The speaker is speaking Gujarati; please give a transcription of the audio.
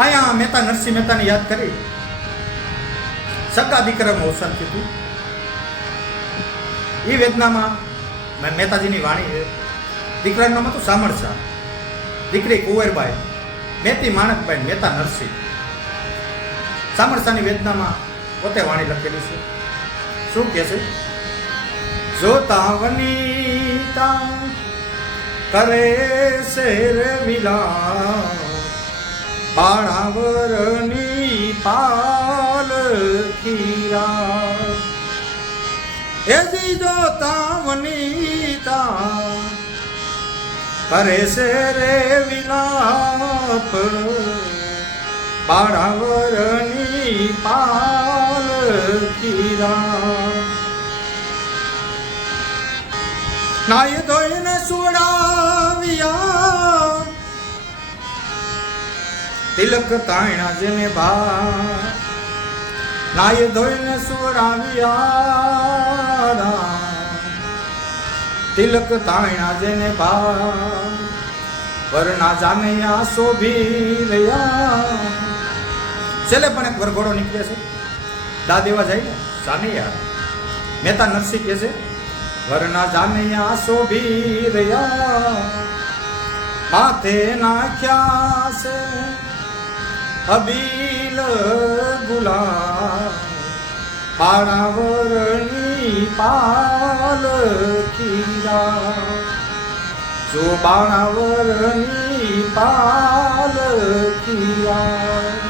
અહીંયા મહેતા નરસિંહ મહેતાને યાદ કરી સગા દીકરાનું અવસાન થયું. એ વેદનામાં મહેતાજીની વાણી છે. દીકરાનું નામ હતું સામળસા, દીકરી કુંવરબાઈ, મહેતી માણકબાઈ, મહેતા નરસિંહ. સામળસાની વેદનામાં પોતે વાણી લખેલી છે. શું કહે છે? જોતા વનિતા કરે શેર વિલા, બાણાવરની પાલ ખીરા. એજી જોતા વનિતા કરે શેર વિલાપ, બાણાવરની પાલ ખીરા. નાય ધોઈને સુડાવ્યા, તિલક તાણા જેને ભા. નાય ધોઈને સુડાવ્યા, તિલક તાણા જેને ભા. વરના જાને આ શોભી રહ્યા. છેલ્લે પણ એક વરઘોડો નીકળે છે. દા દેવા જાય ને જાને યાર. મહેતા નરસિંહ કહે છે વરના જાનૈયા શોભી રહ્યા. માથે નાખ્યા છે અબીલ ગુલાબ, બાણાવરની પાલ ખીરા. જો બાણાવરની પાલ ખીરા.